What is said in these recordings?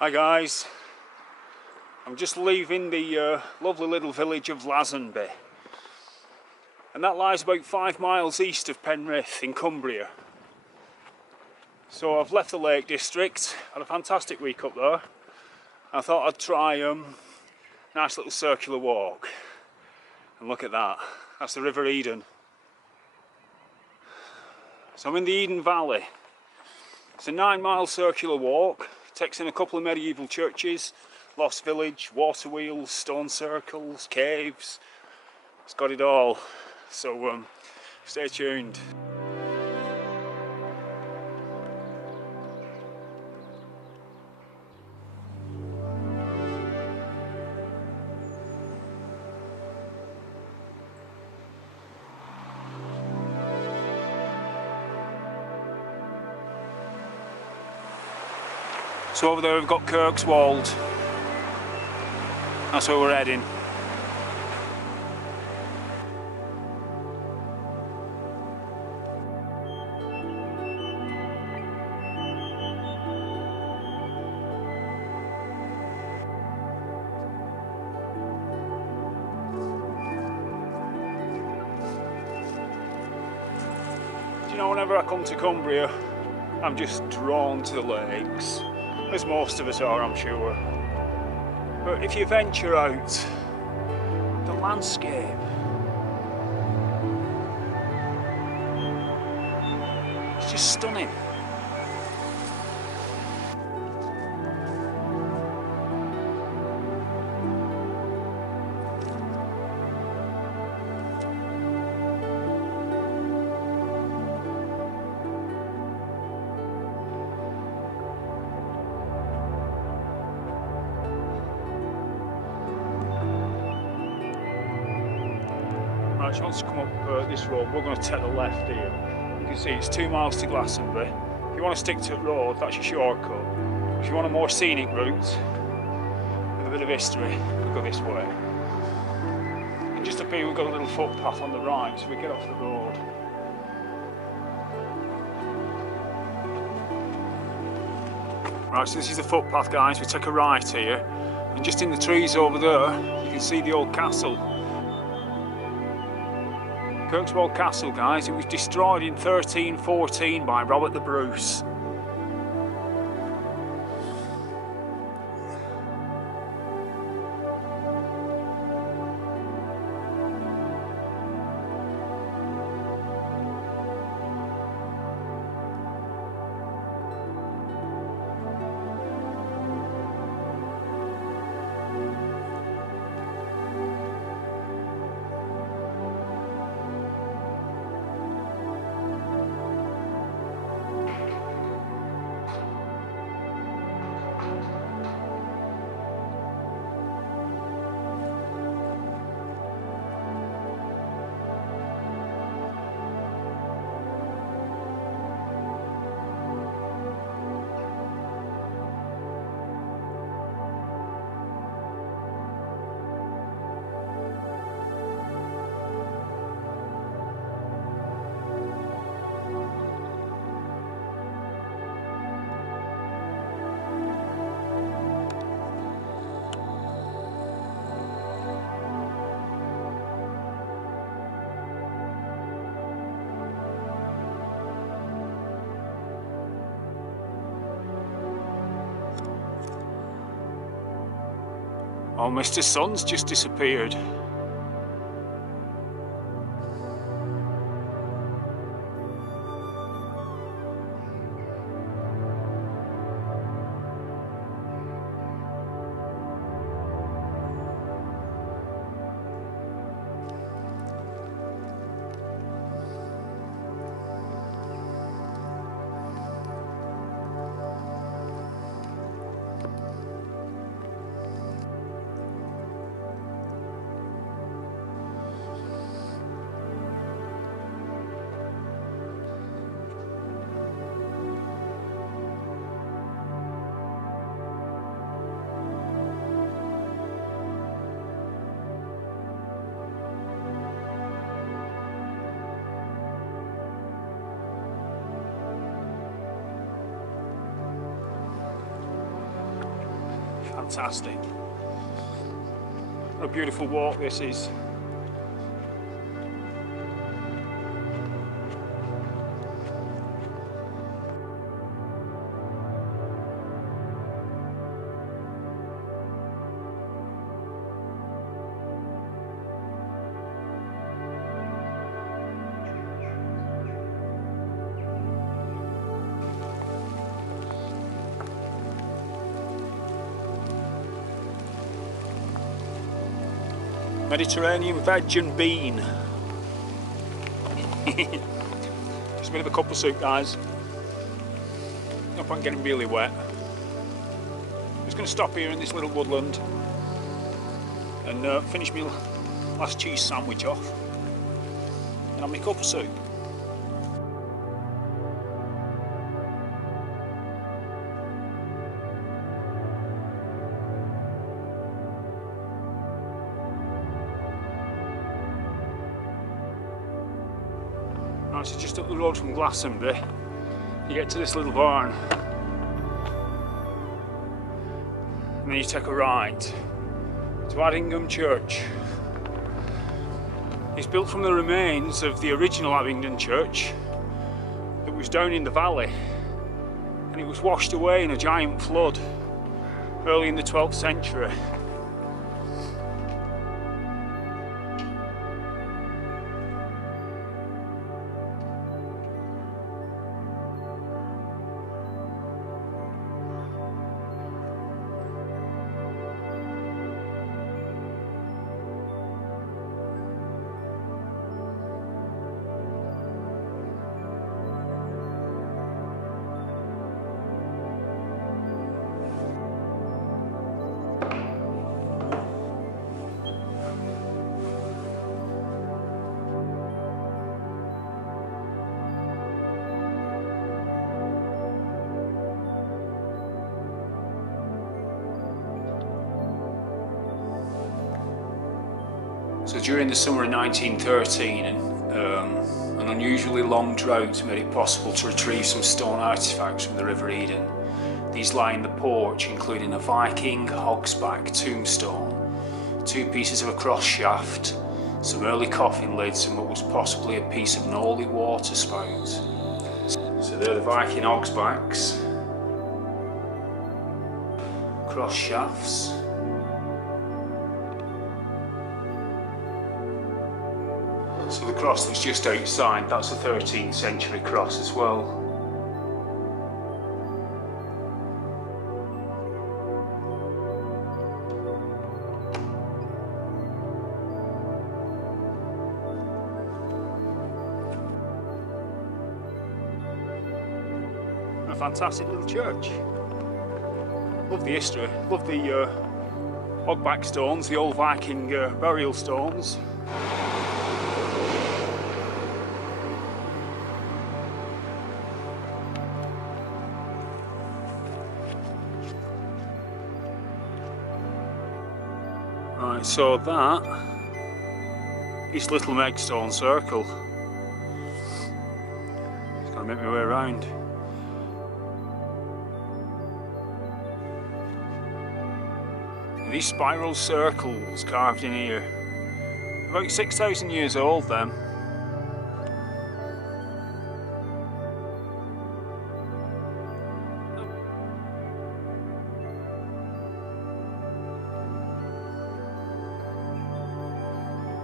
Hi guys, I'm just leaving the lovely little village of Lazonby, and that lies about 5 miles east of Penrith in Cumbria. So I've left the Lake District, had a fantastic week up there. I thought I'd try a nice little circular walk, and look at that, that's the River Eden. So I'm in the Eden Valley. It's a 9-mile circular walk. Takes in a couple of medieval churches, lost village, water wheels, stone circles, caves. It's got it all. So stay tuned. So over there we've got Kirkoswald. That's where we're heading. Do you know, whenever I come to Cumbria, I'm just drawn to the lakes. As most of us are, I'm sure. But if you venture out, the landscape, it's just stunning. Right, so once you come up this road, we're going to take the left here. You can see it's 2 miles to Glassonby. If you want to stick to the road, that's your shortcut. If you want a more scenic route, with a bit of history, we'll go this way. And just up here we've got a little footpath on the right, so we get off the road. Right, so this is the footpath, guys. We take a right here, and just in the trees over there, you can see the old castle. Kirkoswald Castle, guys, it was destroyed in 1314 by Robert the Bruce. Oh, Mr. Sun's just disappeared. fantastic. What a beautiful walk this is. Mediterranean veg and bean. Just a bit of a cup of soup, guys. No point getting really wet. Just going to stop here in this little woodland and finish my last cheese sandwich off and have my cup of soup. Right, so just up the road from Glassonby, you get to this little barn, and then you take a right to Addingham Church. It's built from the remains of the original Addingham Church that was down in the valley, and it was washed away in a giant flood early in the 12th century. So during the summer of 1913, an unusually long drought made it possible to retrieve some stone artefacts from the River Eden. These lie in the porch, including a Viking hogsback tombstone, 2 pieces of a cross shaft, some early coffin lids, and what was possibly a piece of an holy water spout. So they're the Viking hogsbacks, cross shafts. So the cross that's just outside, that's a 13th century cross as well. A fantastic little church. Love the history, love the hogback stones, the old Viking burial stones. Right, so that is Little Megstone Circle. Just gotta make my way around. These spiral circles carved in here, about 6,000 years old then.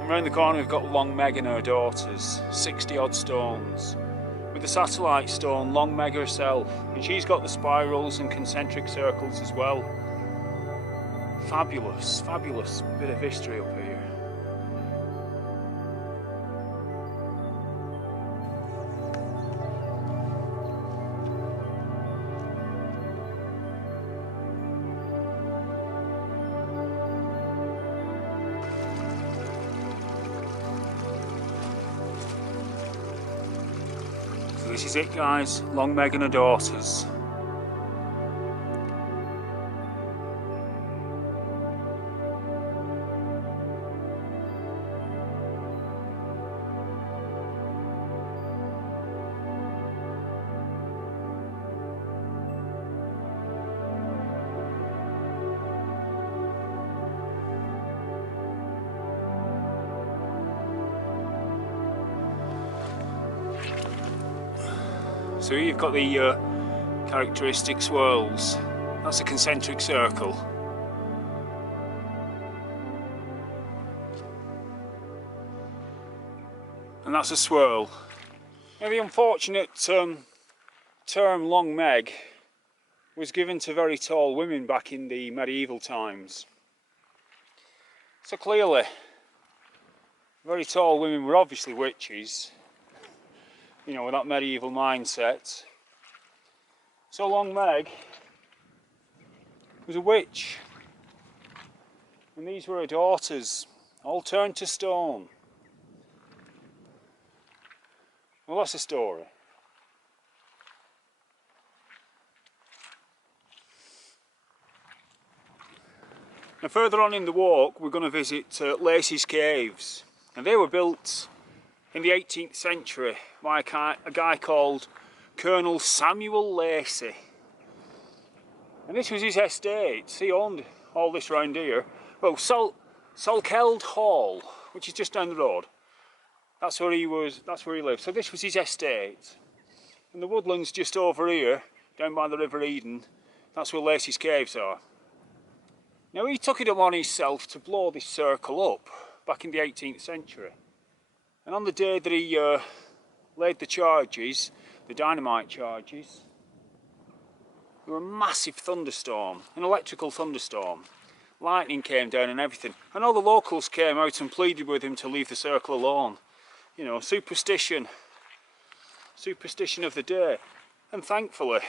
Around the corner we've got Long Meg and her daughters, 60 odd stones, with the satellite stone Long Meg herself, and she's got the spirals and concentric circles as well. Fabulous, fabulous bit of history up here. So this is it, guys, Long Meg and her daughters. So here you've got the characteristic swirls. That's a concentric circle. And that's a swirl. Now the unfortunate term Long Meg was given to very tall women back in the medieval times. So clearly, very tall women were obviously witches, you know, with that medieval mindset. So Long Meg was a witch, and these were her daughters, all turned to stone. Well, that's the story. Now further on in the walk we're going to visit Lacy's Caves, and they were built in the 18th century by a guy called Colonel Samuel Lacy. And this was his estate. He owned all this round here. Well, Salkeld Hall, which is just down the road. That's where he lived. So this was his estate. And the woodlands just over here, down by the River Eden, that's where Lacy's Caves are. Now he took it upon himself to blow this circle up back in the 18th century. And on the day that he laid the charges, the dynamite charges, there were a massive thunderstorm, an electrical thunderstorm. Lightning came down and everything. And all the locals came out and pleaded with him to leave the circle alone. You know, superstition of the day. And thankfully,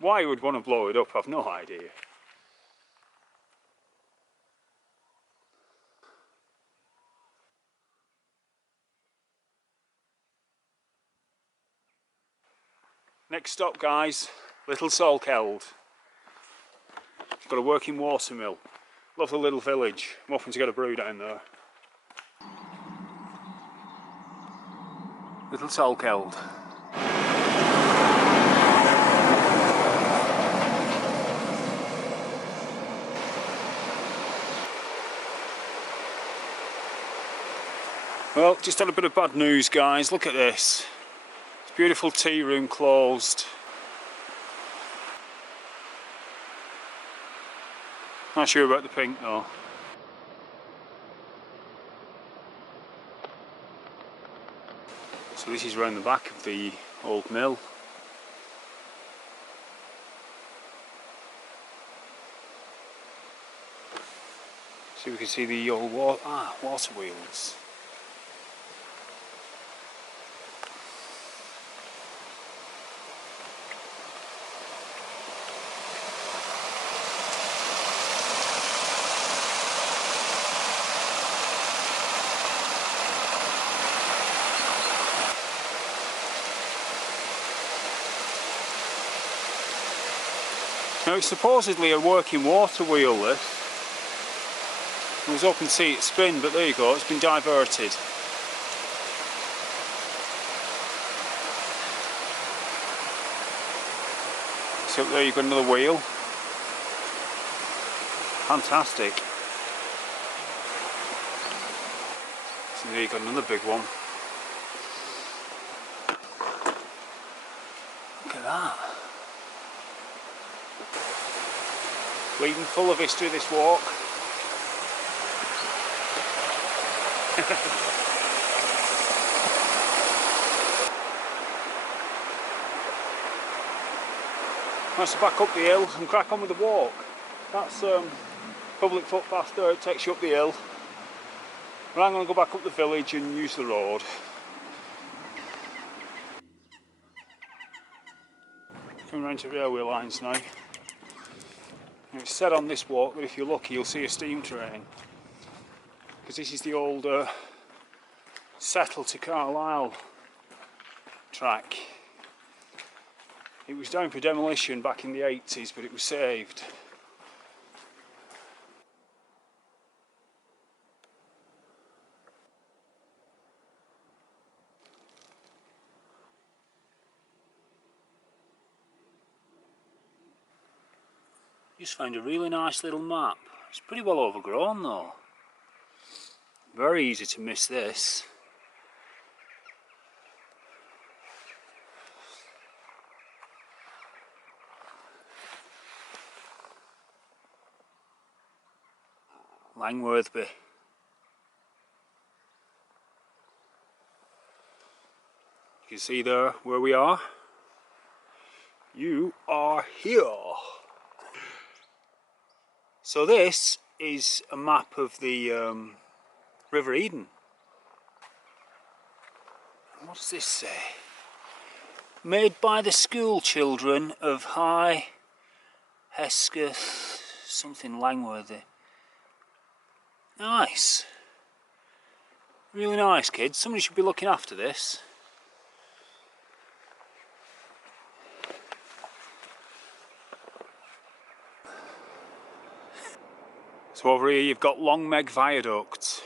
why he would want to blow it up, I've no idea. Next stop, guys, Little Salkeld. It's got a working water mill. Lovely little village. I'm hoping to get a brew down there. Little Salkeld. Well, just had a bit of bad news, guys. Look at this. This beautiful tea room closed. Not sure about the pink though. So this is round the back of the old mill. So we can see the old water wheels. Now it's supposedly a working water wheel, this. I was hoping to see it spin, but there you go, it's been diverted. So up there you've got another wheel. Fantastic. So there you've got another big one. Look at that. Bleeding full of history, this walk. Nice to back up the hill and crack on with the walk. That's public footpath there, it takes you up the hill. But I'm going to go back up the village and use the road. Coming round to railway lines now. And it's said on this walk that if you're lucky you'll see a steam train, because this is the old Settle to Carlisle track. It was down for demolition back in the 80s, but it was saved. Just found a really nice little map. It's pretty well overgrown though. Very easy to miss this. Langworthby. You can see there where we are. You are here. So this is a map of the River Eden. What does this say? Made by the school children of High Hesketh, something Langworthy. Nice. Really nice, kids. Somebody should be looking after this. So over here you've got Long Meg Viaduct.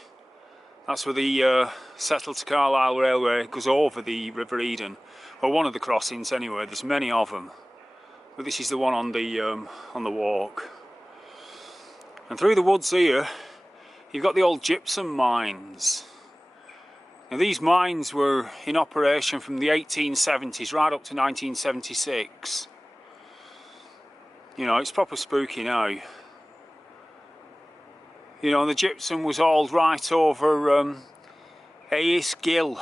That's where the Settle to Carlisle Railway goes over the River Eden. Or one of the crossings anyway, there's many of them. But this is the one on the walk. And through the woods here, you've got the old gypsum mines. Now these mines were in operation from the 1870s right up to 1976. You know, it's proper spooky now. You know, the gypsum was hauled right over AIS Gill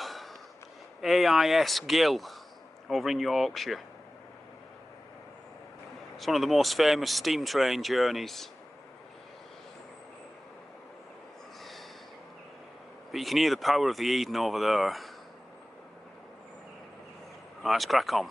over in Yorkshire. It's one of the most famous steam train journeys. But you can hear the power of the Eden over there. Right, let's crack on.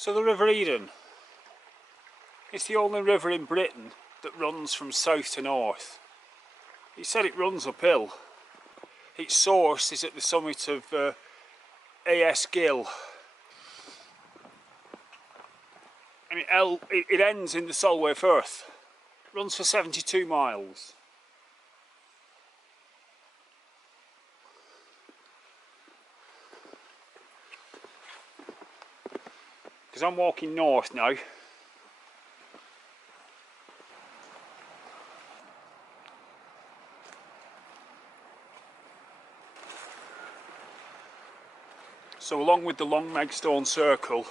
So the River Eden, it's the only river in Britain that runs from south to north. He said it runs uphill. Its source is at the summit of AIS Gill. And it ends in the Solway Firth. It runs for 72 miles. Because I'm walking north now. So along with the Long Meg Stone Circle,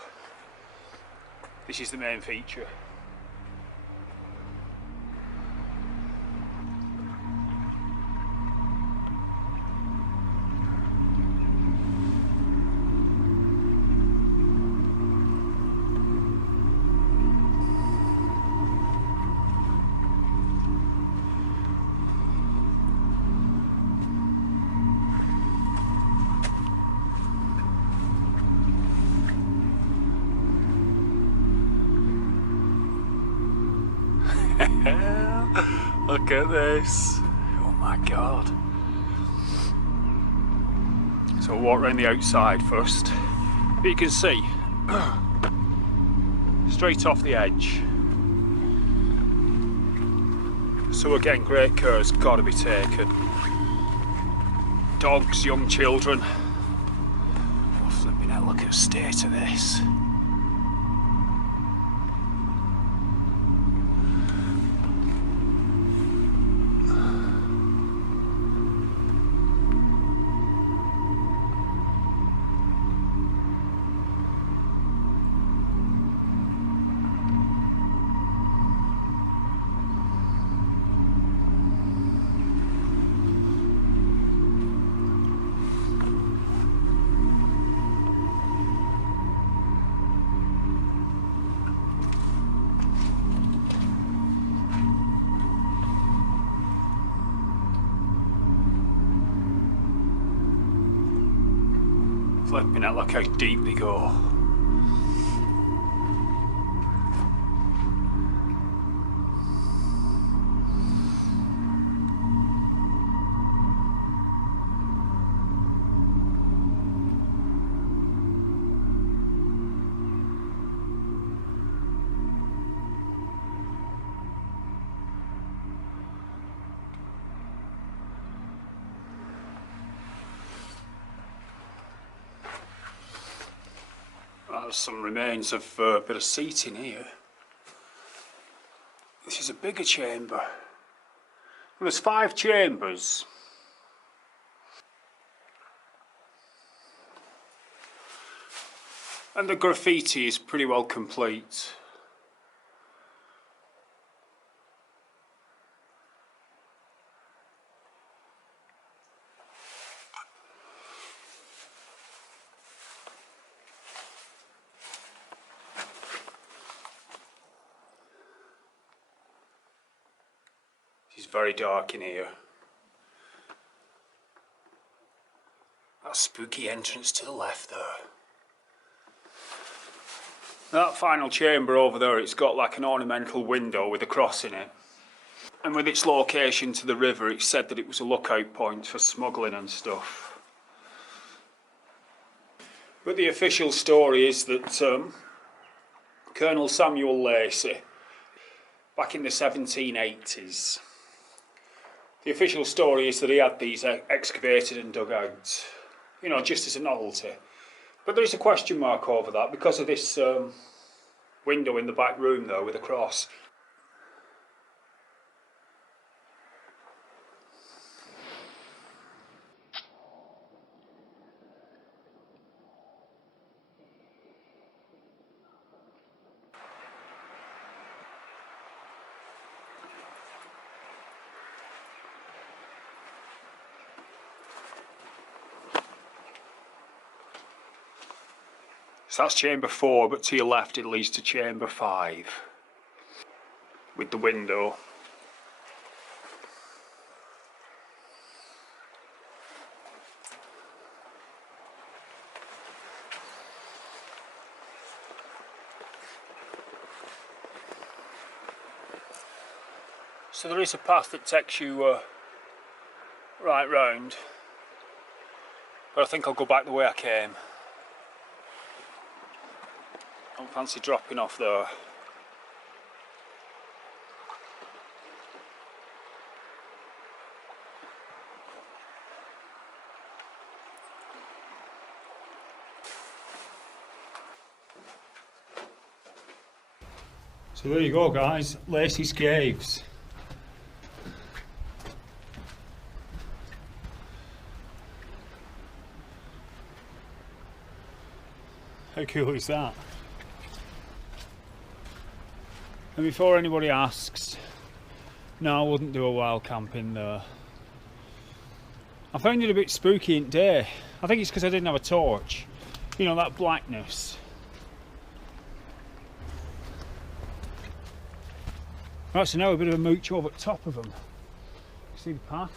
this is the main feature. Look at this. Oh my god. So we'll walk around the outside first. But you can see straight off the edge. So again, great care has got to be taken. Dogs, young children. Oh flipping hell, look at the state of this. Flipping out, look how deep they go. There's some remains of a bit of seating here. This is a bigger chamber. Well, there's 5 chambers. And the graffiti is pretty well complete. It's very dark in here. That spooky entrance to the left there. That final chamber over there, it's got like an ornamental window with a cross in it. And with its location to the river, it's said that it was a lookout point for smuggling and stuff. But the official story is that Colonel Samuel Lacy, back in the 1780s, the official story is that he had these excavated and dug out, you know, just as a novelty. But there is a question mark over that because of this window in the back room though with a cross. So that's chamber 4, but to your left it leads to chamber 5 with the window. So there is a path that takes you right round, but I think I'll go back the way I came. I don't fancy dropping off there. So there you go guys, Lacy's Caves. How cool is that? And before anybody asks, no, I wouldn't do a wild camping there. I found it a bit spooky in the day. I think it's because I didn't have a torch. You know, that blackness. Right, so now a bit of a mooch over the top of them. See the path?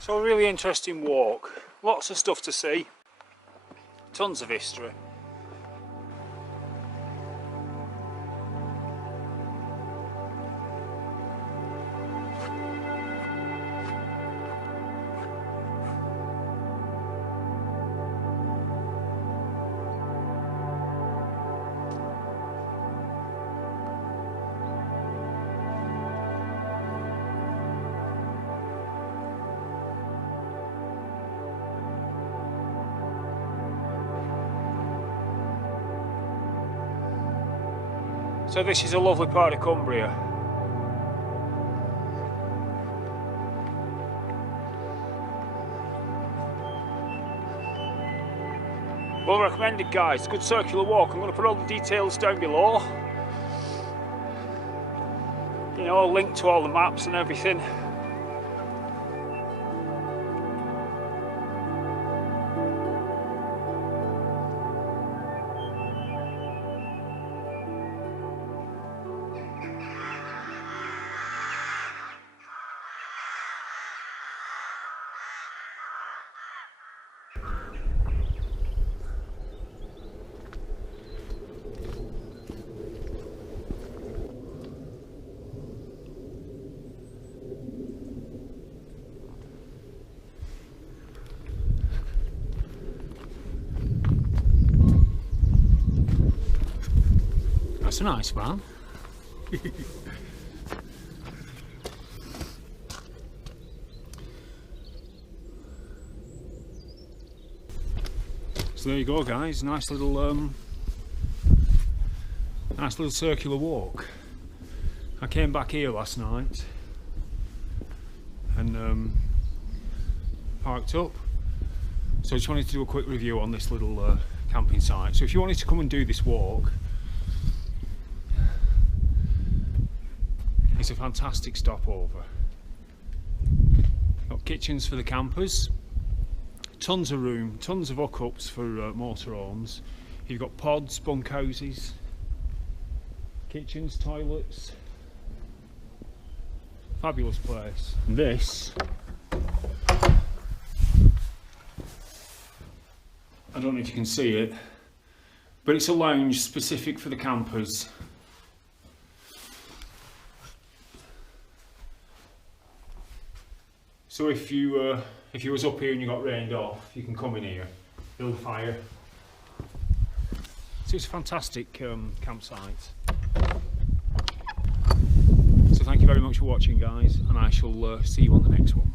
So a really interesting walk, lots of stuff to see, tons of history. So this is a lovely part of Cumbria. Well recommended, guys. Good circular walk. I'm going to put all the details down below. You know, I'll link to all the maps and everything. That's a nice van. So there you go, guys. Nice little circular walk. I came back here last night and parked up. So I just wanted to do a quick review on this little camping site. So if you wanted to come and do this walk, it's a fantastic stopover. Got kitchens for the campers, tons of room, tons of hookups for motorhomes. You've got pods, bunkhouses, kitchens, toilets. Fabulous place. And this, I don't know if you can see it, but it's a lounge specific for the campers. So if you was up here and you got rained off, you can come in here, build a fire. So it's a fantastic campsite. So thank you very much for watching, guys, and I shall see you on the next one.